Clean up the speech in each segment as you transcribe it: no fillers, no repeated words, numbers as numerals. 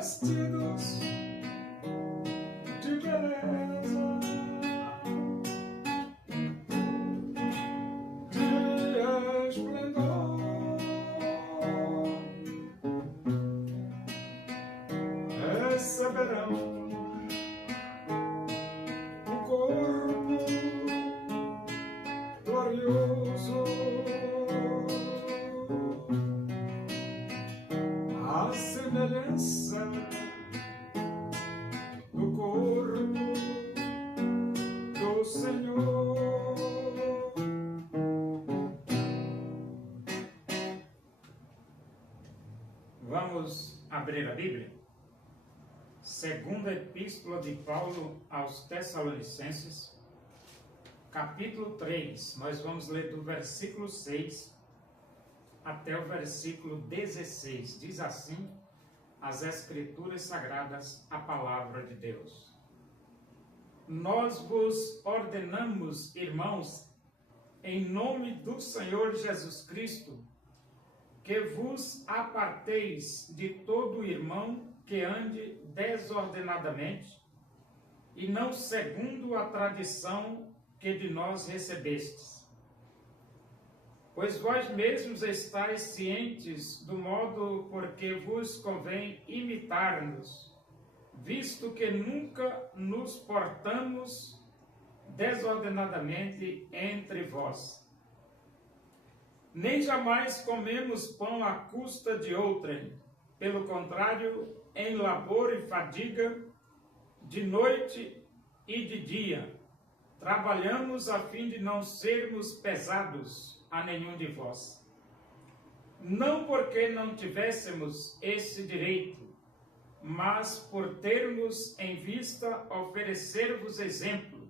vestidos de beleza, de esplendor. Receberão o corpo glorioso, a semelhança do corpo do Senhor. Vamos abrir a Bíblia? Segunda Epístola de Paulo aos Tessalonicenses, capítulo 3. Nós vamos ler do versículo 6 até o versículo 16. Diz assim as Escrituras Sagradas, a Palavra de Deus. Nós vos ordenamos, irmãos, em nome do Senhor Jesus Cristo, que vos aparteis de todo irmão que ande desordenadamente, e não segundo a tradição que de nós recebestes. Pois vós mesmos estáis cientes do modo por que vos convém imitar-nos, visto que nunca nos portamos desordenadamente entre vós. Nem jamais comemos pão à custa de outrem, pelo contrário, em labor e fadiga, de noite e de dia, trabalhamos a fim de não sermos pesados a nenhum de vós. Não porque não tivéssemos esse direito, mas por termos em vista oferecer-vos exemplo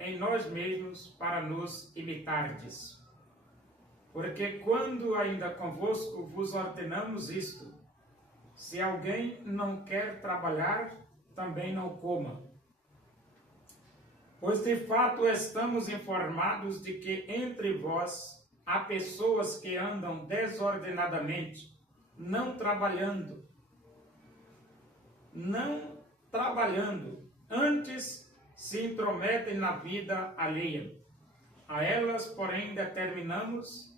em nós mesmos para nos imitardes. Porque quando ainda convosco vos ordenamos isto: se alguém não quer trabalhar, também não coma. Pois de fato estamos informados de que entre vós há pessoas que andam desordenadamente, não trabalhando, antes se intrometem na vida alheia. A elas, porém, determinamos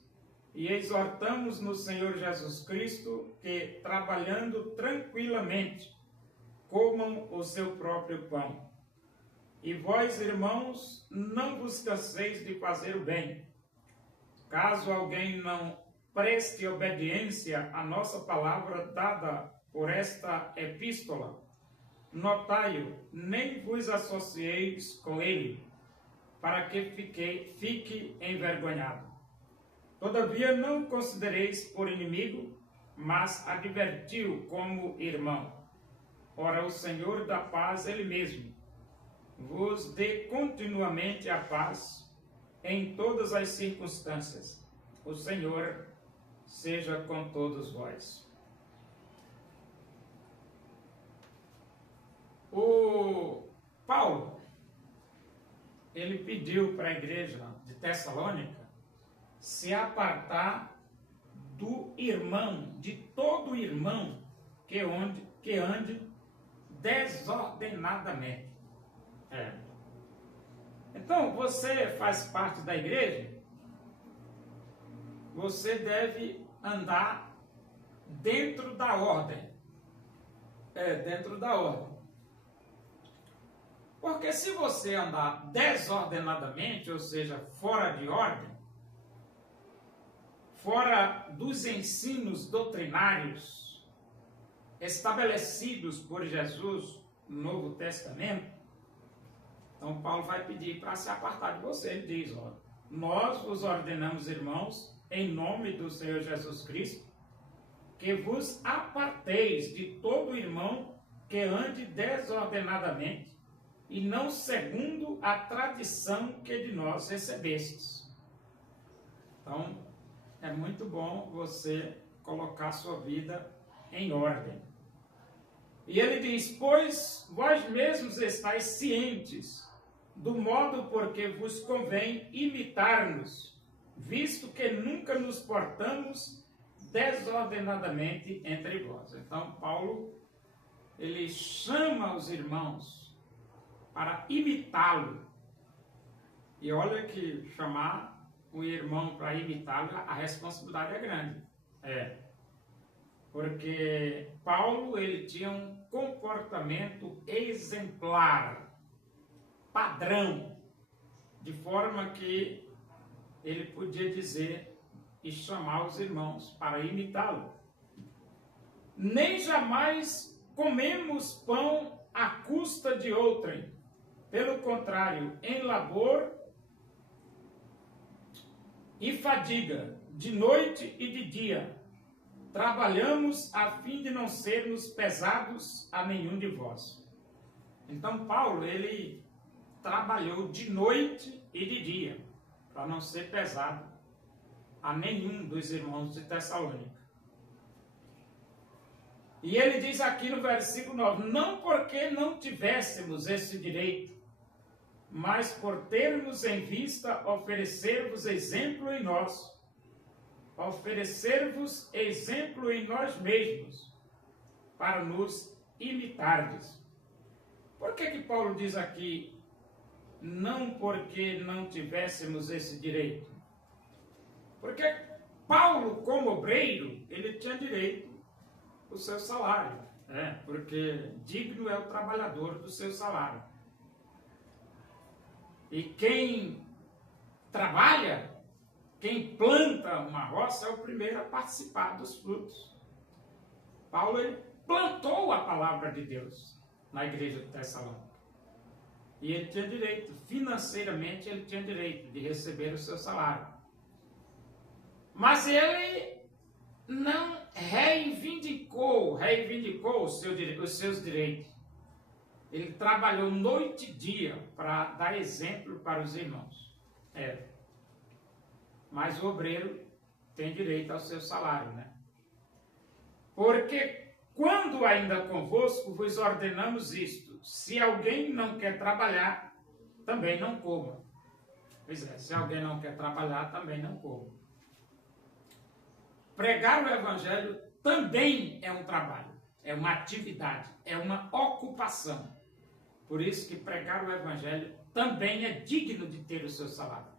e exortamos no Senhor Jesus Cristo que, trabalhando tranquilamente, comam o seu próprio pão. E vós, irmãos, não vos canseis de fazer o bem. Caso alguém não preste obediência à nossa palavra dada por esta epístola, notai-o, nem vos associeis com ele, para que fique envergonhado. Todavia não o considereis por inimigo, mas adverti-o como irmão. Ora, o Senhor da paz, Ele mesmo, vos dê continuamente a paz em todas as circunstâncias. O Senhor seja com todos vós. O Paulo, ele pediu para a igreja de Tessalônica se apartar do irmão, de todo irmão que ande desordenadamente. Então, você faz parte da igreja, você deve andar dentro da ordem. Dentro da ordem. Porque se você andar desordenadamente, ou seja, fora de ordem, fora dos ensinos doutrinários estabelecidos por Jesus no Novo Testamento, então Paulo vai pedir para se apartar de você. Ele diz: nós vos ordenamos, irmãos, em nome do Senhor Jesus Cristo, que vos aparteis de todo irmão que ande desordenadamente, e não segundo a tradição que de nós recebestes. Então, é muito bom você colocar sua vida em ordem. E ele diz: pois vós mesmos estáis cientes do modo por que vos convém imitar-nos, visto que nunca nos portamos desordenadamente entre vós. Então, Paulo ele chama os irmãos para imitá-lo. E olha que chamar o irmão para imitá-lo, a responsabilidade é grande. Porque Paulo, ele tinha um comportamento exemplar, padrão, de forma que ele podia dizer e chamar os irmãos para imitá-lo. Nem jamais comemos pão à custa de outrem. Pelo contrário, em labor e fadiga, de noite e de dia, trabalhamos a fim de não sermos pesados a nenhum de vós. Então Paulo, ele trabalhou de noite e de dia, para não ser pesado a nenhum dos irmãos de Tessalônica. E ele diz aqui no versículo 9, não porque não tivéssemos esse direito, mas por termos em vista oferecer-vos exemplo em nós, oferecer-vos exemplo em nós mesmos, para nos imitardes. Por que Paulo diz aqui, não porque não tivéssemos esse direito? Porque Paulo, como obreiro, ele tinha direito ao seu salário, porque digno é o trabalhador do seu salário. E quem trabalha, quem planta uma roça é o primeiro a participar dos frutos. Paulo, ele plantou a palavra de Deus na igreja de Tessalônica. E ele tinha direito, financeiramente ele tinha direito de receber o seu salário. Mas ele não reivindicou os seus direitos. Ele trabalhou noite e dia para dar exemplo para os irmãos. Mas o obreiro tem direito ao seu salário, né? Porque quando ainda convosco vos ordenamos isto, se alguém não quer trabalhar, também não coma. Pois é, se alguém não quer trabalhar, também não coma. Pregar o evangelho também é um trabalho, é uma atividade, é uma ocupação. Por isso que pregar o evangelho também é digno de ter o seu salário.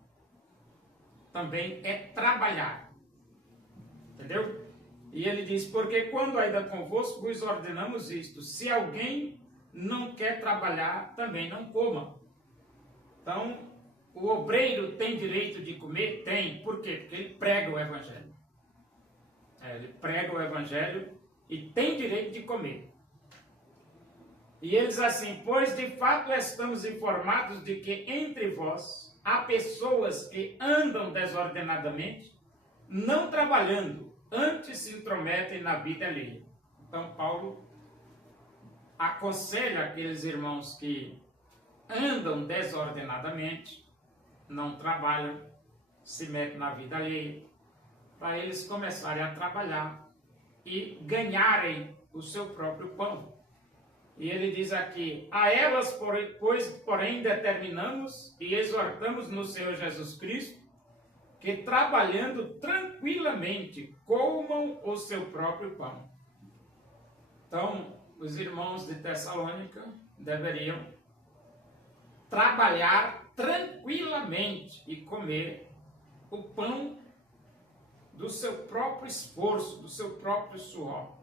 Também é trabalhar. Entendeu? E ele diz, porque quando ainda convosco vos ordenamos isto, se alguém não quer trabalhar, também não coma. Então, o obreiro tem direito de comer? Tem. Por quê? Porque ele prega o evangelho. Ele prega o evangelho e tem direito de comer. E eles assim, pois de fato estamos informados de que entre vós há pessoas que andam desordenadamente, não trabalhando, antes se intrometem na vida alheia. Então Paulo aconselha aqueles irmãos que andam desordenadamente, não trabalham, se metem na vida alheia, para eles começarem a trabalhar e ganharem o seu próprio pão. E ele diz aqui, a elas, porém, determinamos e exortamos no Senhor Jesus Cristo, que trabalhando tranquilamente, comam o seu próprio pão. Então, os irmãos de Tessalônica deveriam trabalhar tranquilamente e comer o pão do seu próprio esforço, do seu próprio suor.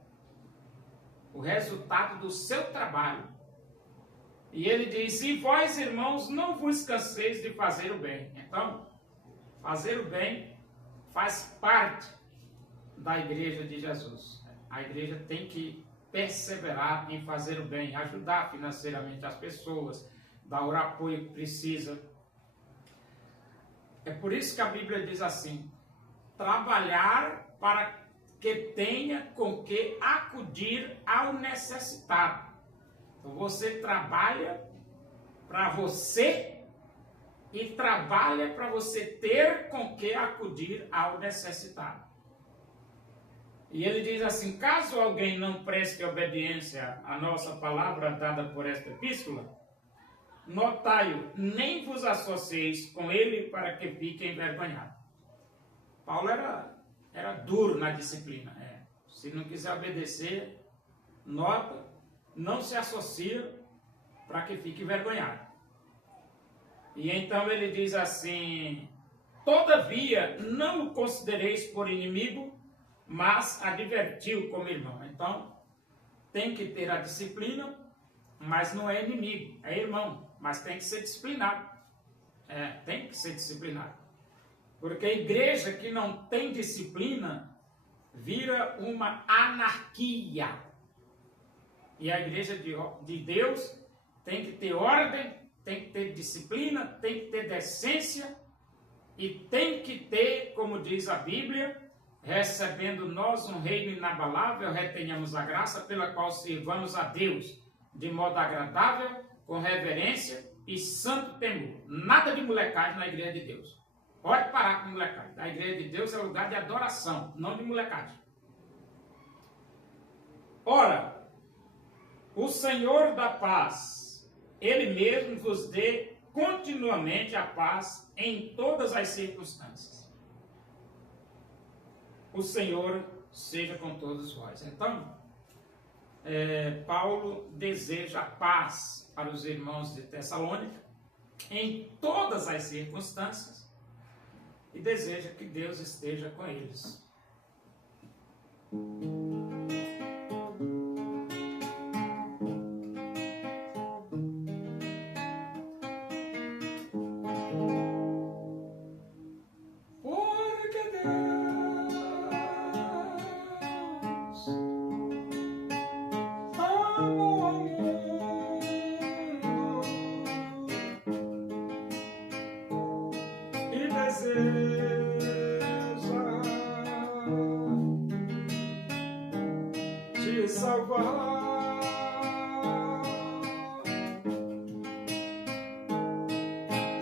O resultado do seu trabalho. E ele diz, e vós, irmãos, não vos canseis de fazer o bem. Então, fazer o bem faz parte da igreja de Jesus. A igreja tem que perseverar em fazer o bem, ajudar financeiramente as pessoas, dar o apoio que precisa. É por isso que a Bíblia diz assim, trabalhar para que tenha com que acudir ao necessitado. Então você trabalha para você e trabalha para você ter com que acudir ao necessitado. E ele diz assim, caso alguém não preste obediência à nossa palavra dada por esta epístola, notai-o, nem vos associeis com ele para que fique envergonhado. Paulo era duro na disciplina. Se não quiser obedecer, nota não se associa para que fique envergonhado. E então ele diz assim: todavia não o considereis por inimigo, mas advertiu como irmão. Então tem que ter a disciplina, mas não é inimigo, é irmão, mas tem que ser disciplinado. Tem que ser disciplinado. Porque a igreja que não tem disciplina vira uma anarquia. E a igreja de Deus tem que ter ordem, tem que ter disciplina, tem que ter decência e tem que ter, como diz a Bíblia, recebendo nós um reino inabalável, retenhamos a graça pela qual sirvamos a Deus de modo agradável, com reverência e santo temor. Nada de molecagem na igreja de Deus. Pode parar com molecagem. A igreja de Deus é lugar de adoração, não de molecagem. Ora, o Senhor da paz, Ele mesmo vos dê continuamente a paz em todas as circunstâncias. O Senhor seja com todos vós. Então, Paulo deseja paz para os irmãos de Tessalônica em todas as circunstâncias e deseja que Deus esteja com eles. Porque Deus amou ao mundo e deseja te salvar.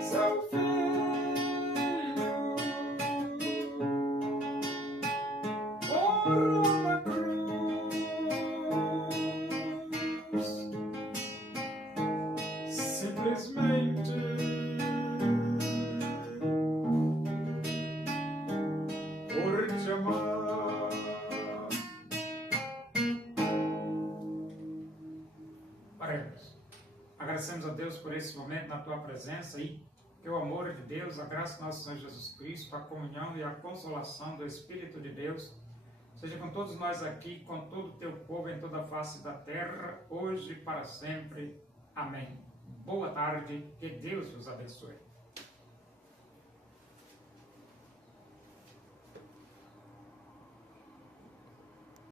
Seu Filho morreu na cruz, simplesmente por te amar. Oremos. Agradecemos a Deus por esse momento na tua presença e que o amor de Deus, a graça do nosso Senhor Jesus Cristo, a comunhão e a consolação do Espírito de Deus seja com todos nós aqui, com todo o teu povo em toda a face da terra, hoje e para sempre. Amém. Boa tarde, que Deus vos abençoe.